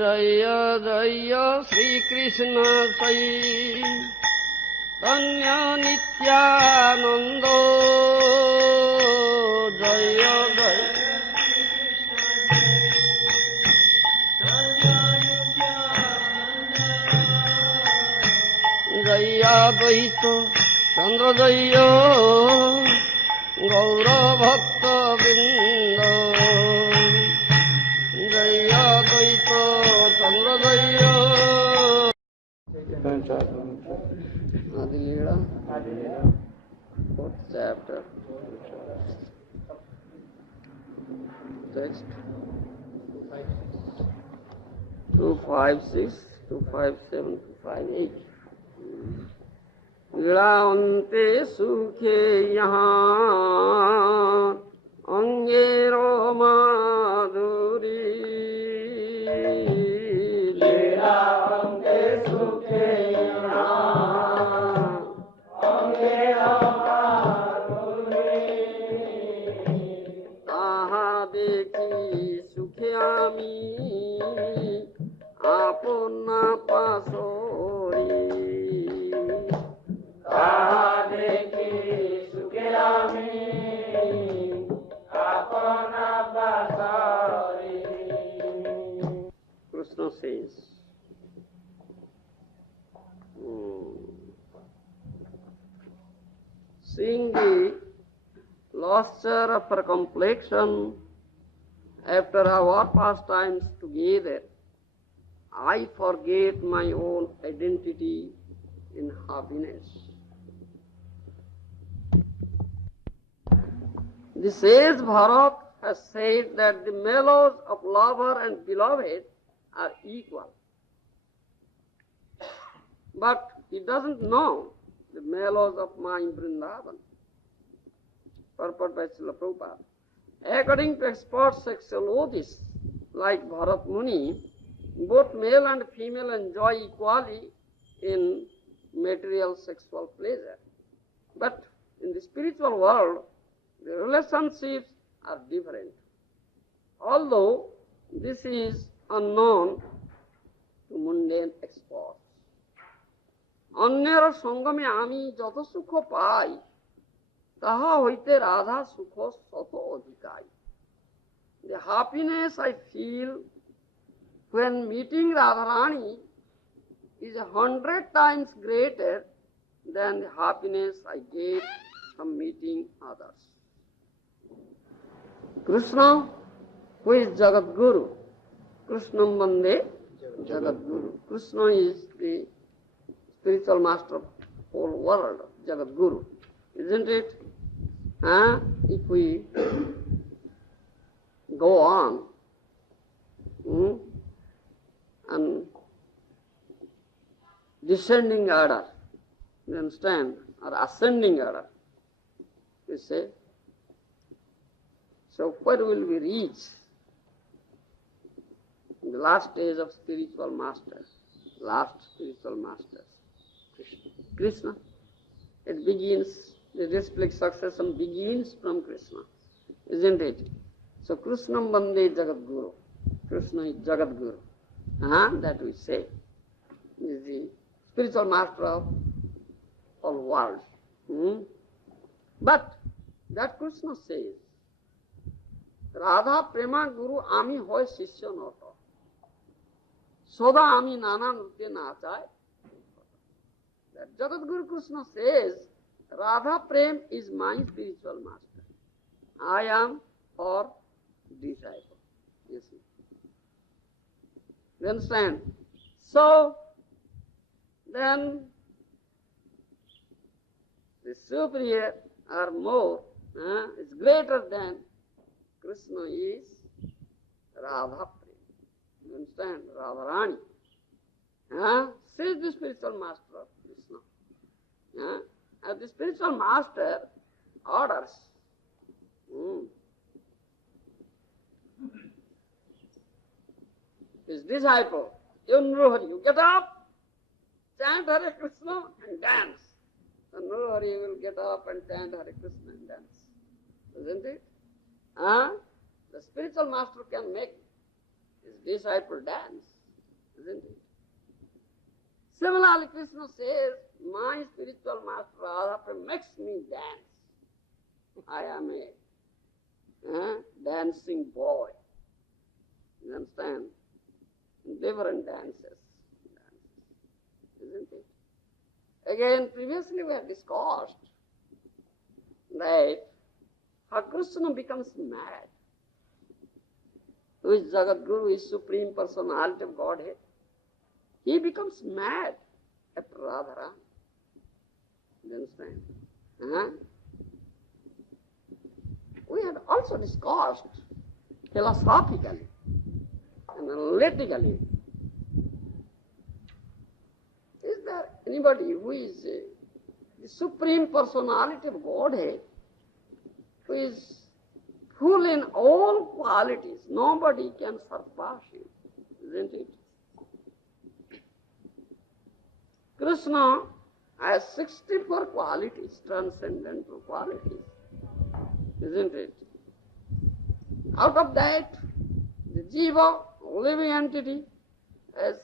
जय जय श्रीकृष्ण चैतन्य नित्यानंद जय जय जय द्वैत चंद्र जय गौर भक्त वृंद जय द्वैत चंद्र जय आदिलीला fourth chapter text 256 257 258 लीलावन्ते सुखे यहाँ अंगेरो माधुरी लीलावन्ते सुखे यहाँ अंगेरो माधुरी ताहा देखी सुखे आमी आपना पासोरी ताहा देखी सुखे आमी आपना पासोरी. Krishna says, seeing the luster of her complexion after our pastimes together, I forget my own identity in happiness. The sage Bharat has said that the mellows of lover and beloved are equal. But he doesn't know the mellows of my Vrindavan. Purport by Srila Prabhupada. According to expert sexologists like Bharat Muni, both male and female enjoy equally in material sexual pleasure. But in the spiritual world, the relationships are different. Although this is unknown to mundane experts. अन्यर संगमे आमी যত সুখ পাই তাহা হইতে রাধা সুখ শত অধিকাই. The happiness I feel when meeting Radharani is 100 times greater than the happiness I get from meeting others. Krishna, who is Jagat Guru, Krishnam Vande Jagat Guru. Krishna is the spiritual master of the whole world, Jagat Guru, isn't it? If we go on and descending order, you understand, or ascending order, we say. So where will we reach? The last stage of spiritual masters, last spiritual masters, Krishna. It begins, the display succession begins from Krishna, isn't it? So Krishnam Vande Jagat Guru. Krishna is Jagat Guru. That we say. He is the spiritual master of all worlds. But that Krishna says, Radha Prema Guru Ami hoy Shishya Nata. Soda Ami Nana Nrutya Nachay. That Jagat Guru Krishna says, Radha Prem is my spiritual master. I am her disciple. You see. You understand? So, then, the superior or more is greater than Krishna is Radha Prem. You understand? Radharani. She is the spiritual master of Krishna. And the spiritual master orders. His disciple, you get up, chant Hare Krishna and dance. And Hari will get up and chant Hare Krishna and dance. Isn't it? The spiritual master can make his disciple dance. Similarly, Krishna says, my spiritual master Radha makes me dance. I am a dancing boy. You understand? Different dances. Isn't it? Again, previously we have discussed that how Krishna becomes mad. Who is Jagat Guru, is Supreme Personality of Godhead. He becomes mad at Radharani. You understand? We had also discussed philosophically and analytically. Is there anybody who is the Supreme Personality of Godhead, who is full in all qualities? Nobody can surpass him, isn't it? Krishna has 64 qualities, transcendental qualities, isn't it? Out of that, the Jiva, living entity, has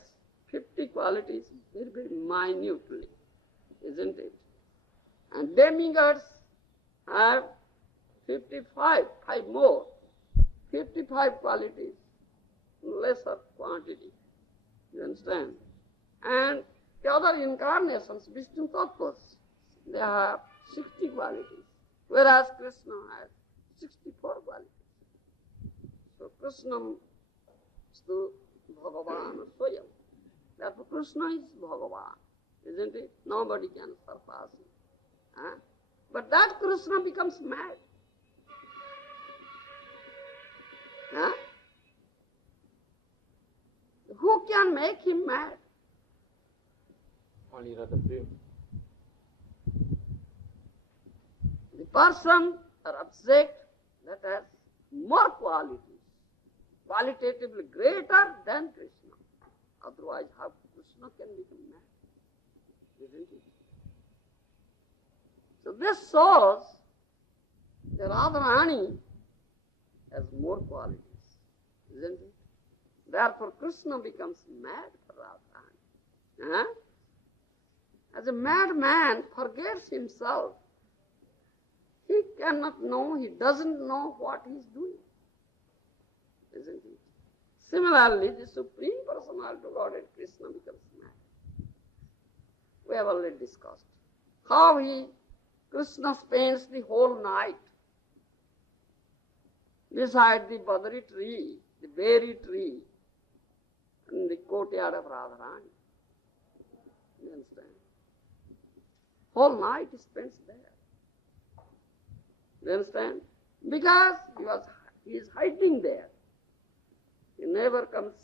50 qualities, very, very minutely, isn't it? And demigods have 55, 5 more, 55 qualities, lesser quantity, you understand? And the other incarnations, Vishnu Tattvas, they have 60 qualities, whereas Krishna has 64 qualities. So Krishna is the Bhagavan Swayam. Therefore Krishna is Bhagavan, isn't it? Nobody can surpass him. But that Krishna becomes mad. Who can make him mad? Only Radha Prem. The person or object that has more qualities, qualitatively greater than Krishna. Otherwise, how Krishna can become mad? Isn't it? So this shows that Radharani has more qualities, isn't it? Therefore, Krishna becomes mad for Radharani. As a madman forgets himself, he cannot know, he doesn't know what he is doing, isn't it? Similarly, the Supreme Personality of Godhead, Krishna, becomes mad. We have already discussed how Krishna spends the whole night beside the badri tree, the berry tree, in the courtyard of Radharani. You understand? Whole night he spends there. You understand? Because he is hiding there. He never comes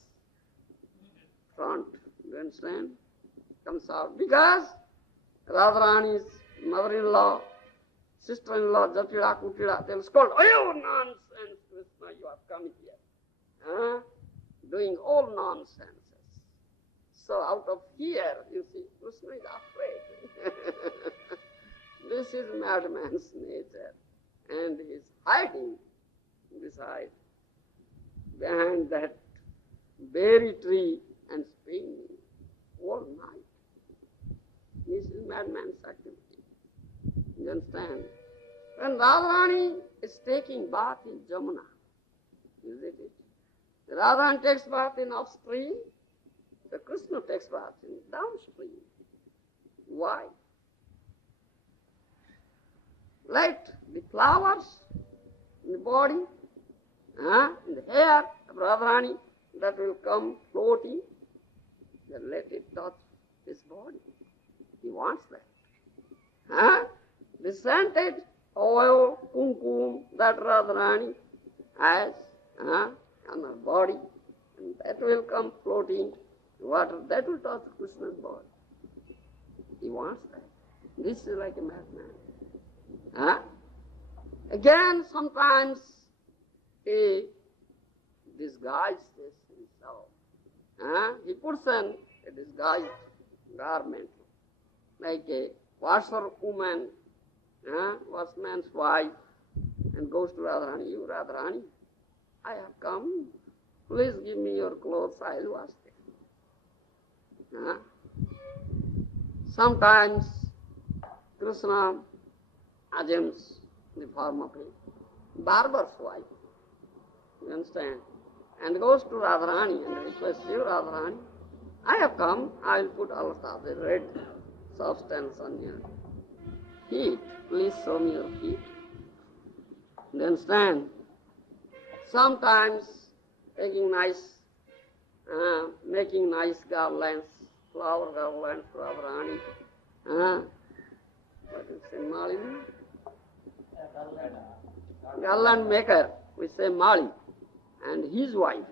front. You understand? Comes out. Because Radharani's mother-in-law, sister-in-law, Jatira, Kutira, they'll scold, "Oh, nonsense, Krishna, you have come here." Doing all nonsenses. So out of fear, you see, Krishna is afraid. This is madman's nature. And he is hiding behind that berry tree and spinning all night. This is madman's activity. You understand? When Radharani is taking bath in Jamuna, isn't it? Radharani takes bath in upstream, the Krishna takes bath in downstream. Why? Let the flowers in the body, in the hair of Radharani, that will come floating, then let it touch his body. He wants that. The scented oil, kumkum, that Radharani has on her body, and that will come floating, water, that will touch Krishna's body. He wants that. This is like a madman. Again, sometimes he disguises himself. He puts on a disguised garment, like a washerwoman, washerman's wife, and goes to Radharani. "You, Radharani, I have come. Please give me your clothes, I'll wash them." Sometimes Krishna assumes the form of a barber's wife, you understand, and goes to Radharani and requests you, Radharani, I have come, I will put the red substance on your feet. Please show me your feet. You understand? Sometimes making nice garlands, flower garlands for Radharani. What do you say, Malini? Garland maker, we say Mali, and his wife,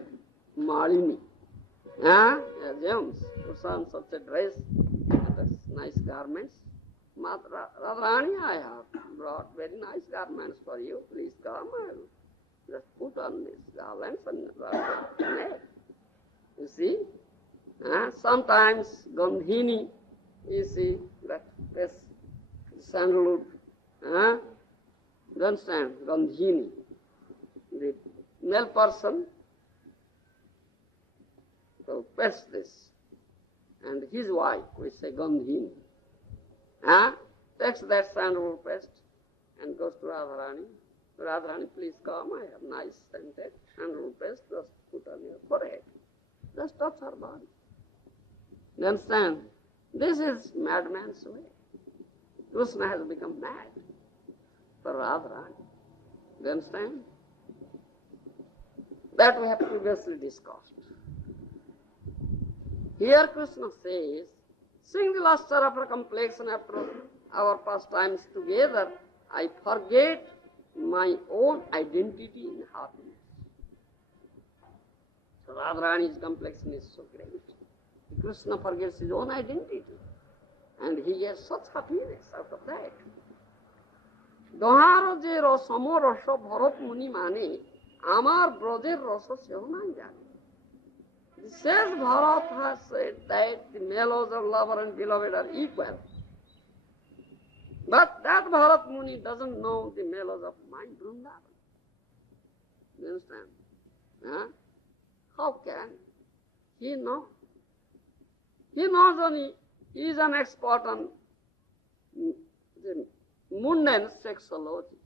Malini. Assumes puts on such a dress, nice garments. Radharani, I have brought very nice garments for you. Please come, I will just put on these garlands and neck. You see? Sometimes Gandhini, you see, that this sandalwood. You understand? Gandhini. The male person will press this. And his wife, we say Gandhini, takes that sandalwood paste and goes to Radharani. Radharani, please come, I have nice scented sandalwood paste, just put on your forehead. Just touch her body. You understand? This is madman's way. Krishna has become mad for Radharani. You understand? That we have previously discussed. Here Krishna says, seeing the luster of her complexion after our pastimes together, I forget my own identity in happiness. So Radharani's complexion is so great. Krishna forgets his own identity. And he gets such happiness out of that. Doharo je rasamo rasa bharat muni mane, amar brojer rasa seho nai jane. The sage Bharat has said that the mellows of lover and beloved are equal. But that Bharat Muni doesn't know the mellows of mind Vrindavan. You understand? How can he know? He knows only, he is an expert on the mundane sexology.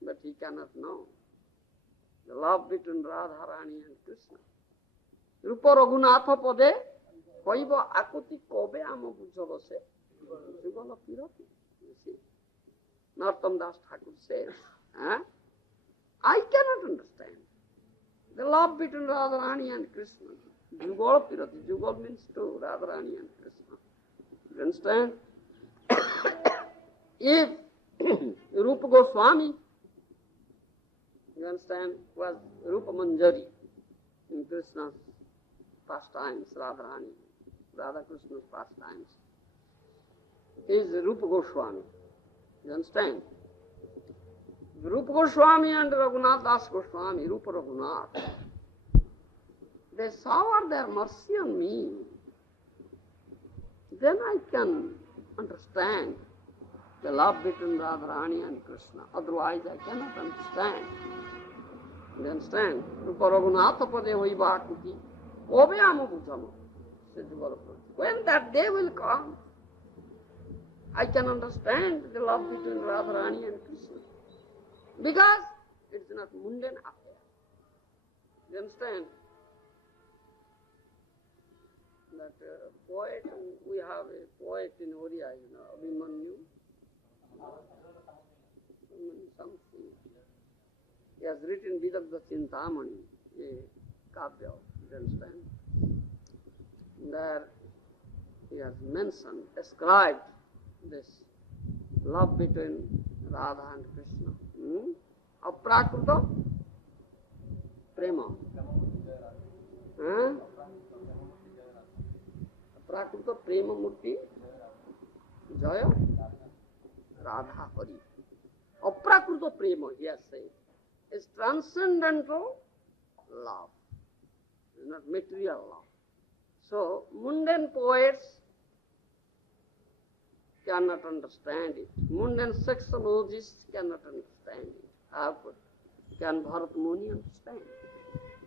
But he cannot know the love between Radharani and Krishna. Rupa Raghunatha Pade, Hoiva Akuti Kobe Amo Bujavase, Jugola Pirati. You see? Narottam Das Thakur says, I cannot understand the love between Radharani and Krishna. Jugola Pirati. Jugal means two, Radharani and Krishna. You understand? If Rupa Goswami, you understand, was Rupa Manjari in Krishna's pastimes, Radharani, Radha Krishna's pastimes. He is Rupa Goswami. You understand? Rupa Goswami and Raghunath Das Goswami, Rupa Raghunath, they shower their mercy on me. Then I can understand the love between Radharani and Krishna. Otherwise I cannot understand. You understand? Rupa Raghunatha Pade Hoiva Akuti Kobe Amo Bujamo. When that day will come, I can understand the love between Radharani and Krishna. Because it's not mundane affair. You understand? That poet, we have a poet in Oriya, Abhimanyu. Something. He has written Vidagdha Chintamani, a kavya, you understand? There he has mentioned, described this love between Radha and Krishna. Aprakruta prema. Aprakruta prema murti jaya Radha Hari. Aprakruta prema, he has said, is transcendental love, not material love. So, mundane poets cannot understand it. Mundane sexologists cannot understand it. How can Bharat Muni understand?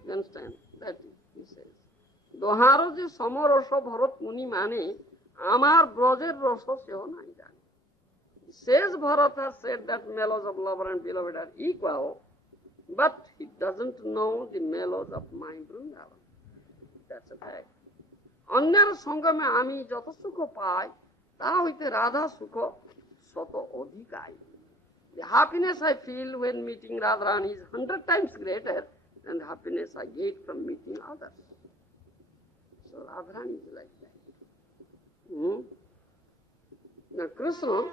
You understand? That is, he says. Doharo je samorasa Bharat Muni mane, Amar brojer roso seho nahi jane. Says Bharata said that mellows of lover and beloved are equal, but he doesn't know the mellows of my Vrindavan. That's a fact. अन्यर संग में आमी जत सुख पाई ता होइते राधा सुख शत अधिक आई. The happiness I feel when meeting Radharani is 100 times greater than the happiness I get from meeting others. So Radharani is like that. Now Krishna,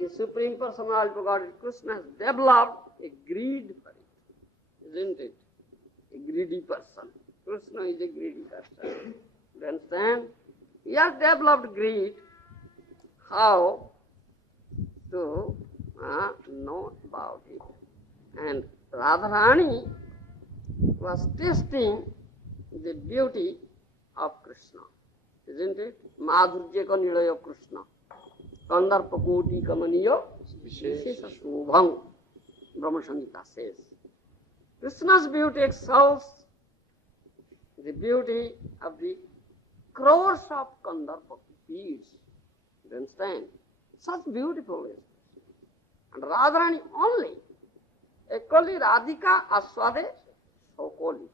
the Supreme Personality of Godhead, Krishna has developed a greed for it, isn't it? A greedy person. Krishna is a greedy person. You understand? He has developed greed. How to know about it. And Radharani was tasting the beauty of Krishna, isn't it? Madhurya ka nilaya Krishna. Kandar pakoti kamaniya vishesha shubham. Brahma Samhita says. Krishna's beauty excels the beauty of the crores of Kandar beads. You understand? Such beautiful is. And Radharani only. Ekali Radhika Aswade Sokoli.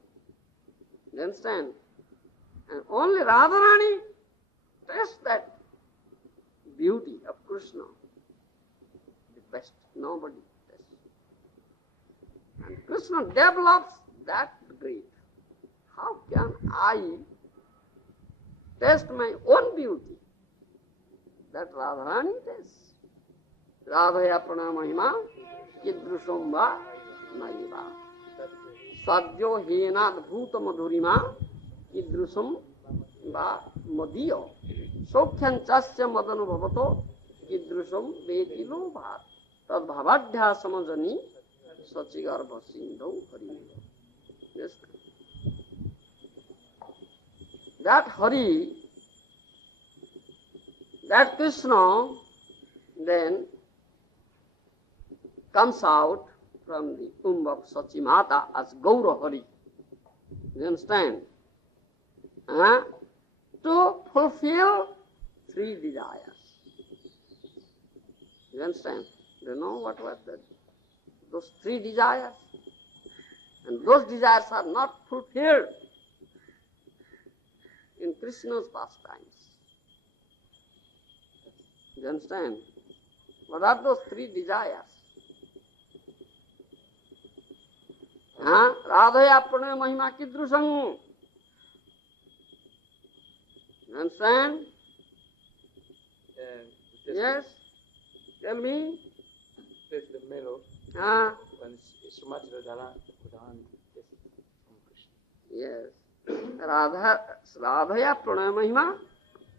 You understand? And only Radharani tastes that beauty of Krishna. The best. Nobody tastes. And Krishna develops that greed. How can I taste my own beauty? That Radharani tastes. Radhaya pranamahima kidrusham va naiva. Sadhyo henad bhuta madhurima kidrusham va madiyo. Sokhyam chasya madanu bhavato kidrusham vetilo bhat. Tad bhavadhya samajani sachigarva sindhu hari. Yes. That Hari, that Krishna then comes out from the womb of Sachimata as Gaura Hari. You understand? To fulfill three desires. You understand? Do you know what was that? Those three desires? And those desires are not fulfilled in Krishna's pastimes. You understand? What are those three desires? Radhaya pranaya mahima kidrusham. You understand? Yes? Tell me. There's the mellow. When Sumatra Dhala Pradhan is from Krishna. Yes. Radhaya pranaya mahima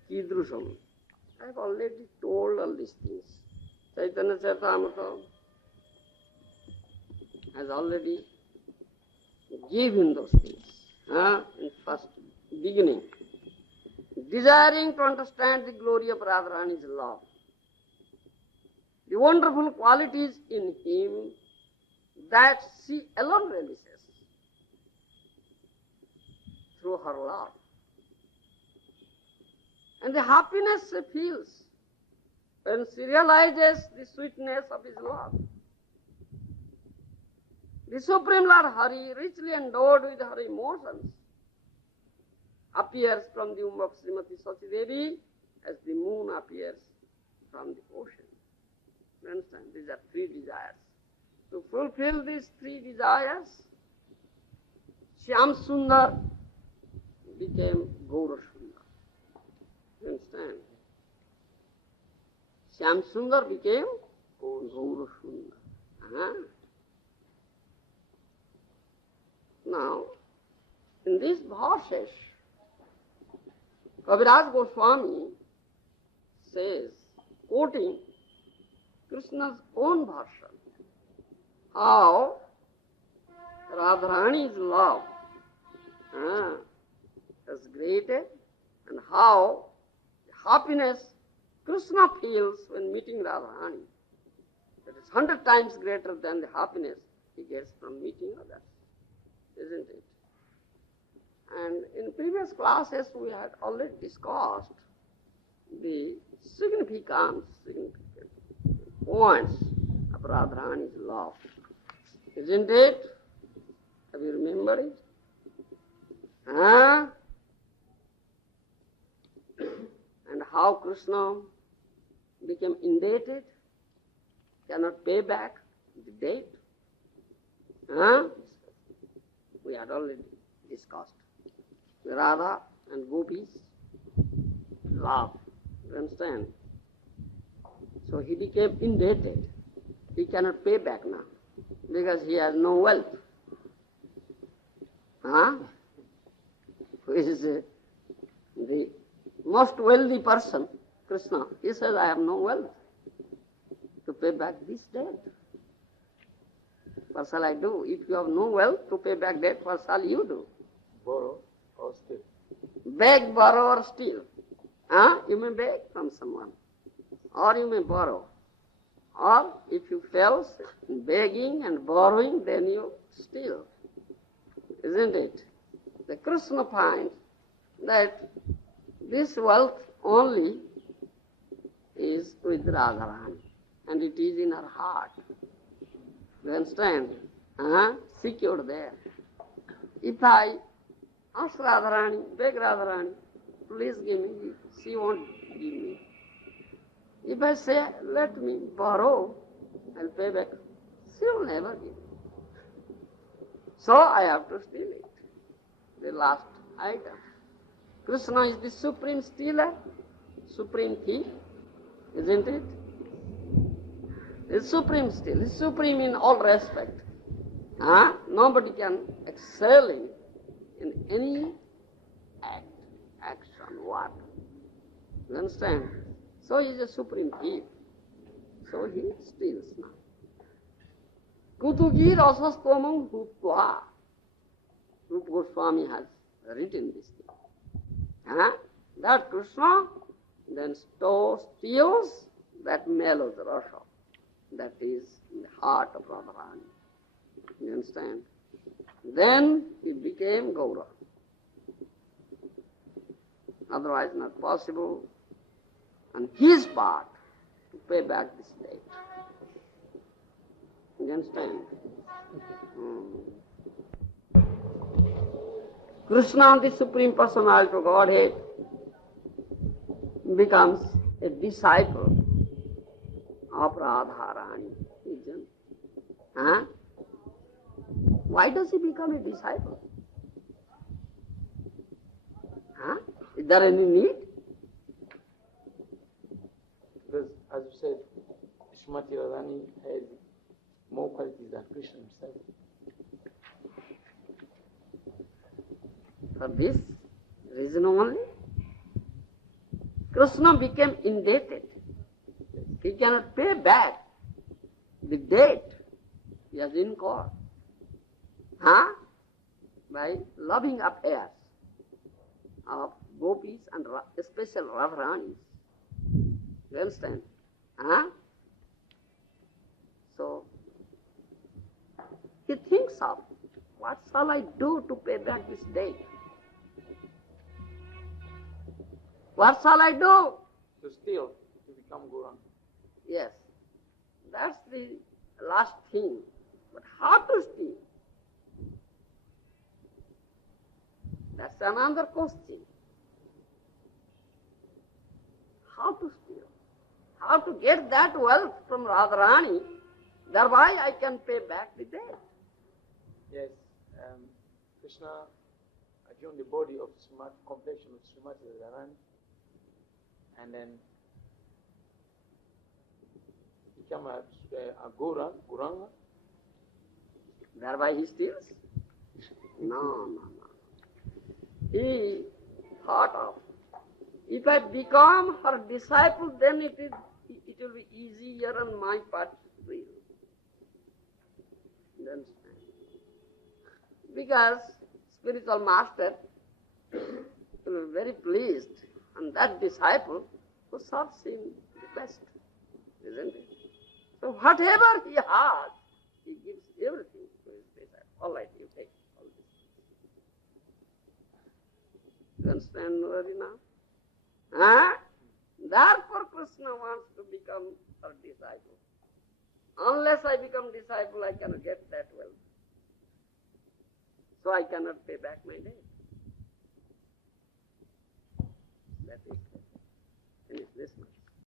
kidrusham. I have already told all these things. Chaitanya Charitamrita has already given those things in first beginning. Desiring to understand the glory of Radharani's love, the wonderful qualities in him that she alone realizes through her love, and the happiness she feels when she realizes the sweetness of his love. The Supreme Lord Hari, richly endowed with her emotions, appears from the womb of Srimati Sachidevi as the moon appears from the ocean. You understand? These are three desires. To fulfill these three desires, Shyam Sundar became Gaura Sundar. You understand? Shyam Sundar became Gaura Sundar. Now, in these verses, Kaviraj Goswami says, quoting Krishna's own version, how Radharani's love is greater and how the happiness Krishna feels when meeting Radharani, that is 100 times greater than the happiness he gets from meeting others, isn't it? And in previous classes we had already discussed the significant points of Radharani's love. Isn't it? Have you remembered it? Huh? And how Krishna became indebted, cannot pay back the debt. Huh? We had already discussed. Radha and gopis love. You understand? So he became indebted. He cannot pay back now because he has no wealth. Huh? Who is the most wealthy person, Krishna? He says, I have no wealth to pay back this debt. What shall I do? If you have no wealth to pay back debt, what shall you do? Borrow or steal. Beg, borrow or steal. Huh? You may beg from someone. Or you may borrow. Or if you fail in begging and borrowing, then you steal. Isn't it? The Krishna finds that this wealth only is with Radharani, and it is in her heart. You understand? Secured there. If I ask Radharani, beg Radharani, please give me, she won't give me. If I say, let me borrow, I'll pay back, she will never give me. So I have to steal it. The last item. Krishna is the supreme stealer, supreme thief, isn't it? He's supreme still. He's supreme in all respect. Nobody can excel in any action, what? You understand? So he's a supreme thief. So he steals now. Kutugir asastomam hutva. Rupa Goswami has written this thing. That Krishna then steals that mellows rasa. That is in the heart of Radharani. You understand? Then he became Gaura. Otherwise not possible. And his part to pay back this debt. You understand? Krishna, the Supreme Personality of Godhead, becomes a disciple of Radharani. Why does he become a disciple? Is there any need? Because, as you said, Srimati Radharani has more qualities than Krishna himself. For this reason only, Krishna became indebted. He cannot pay back the debt he has incurred. By loving affairs of gopis and special Radharanis. You understand? So, he thinks of, what shall I do to pay back this debt? What shall I do? To steal, to become Gauranga. Yes, that's the last thing. But how to steal? That's another question. How to steal? How to get that wealth from Radharani, thereby I can pay back the debt. Yes, Krishna assumed the body of complexion of Srimati Radharani, and then become a Gauranga. Thereby he steals? No. He thought of, if I become her disciple, then it will be easier on my part to steal. You understand? Because spiritual master will be very pleased, and that disciple who serves him the best, isn't it? So whatever he has, he gives everything to his disciple. All right, you take all this. You understand already now? Therefore Krishna wants to become her disciple. Unless I become disciple, I cannot get that wealth. So I cannot pay back my debt.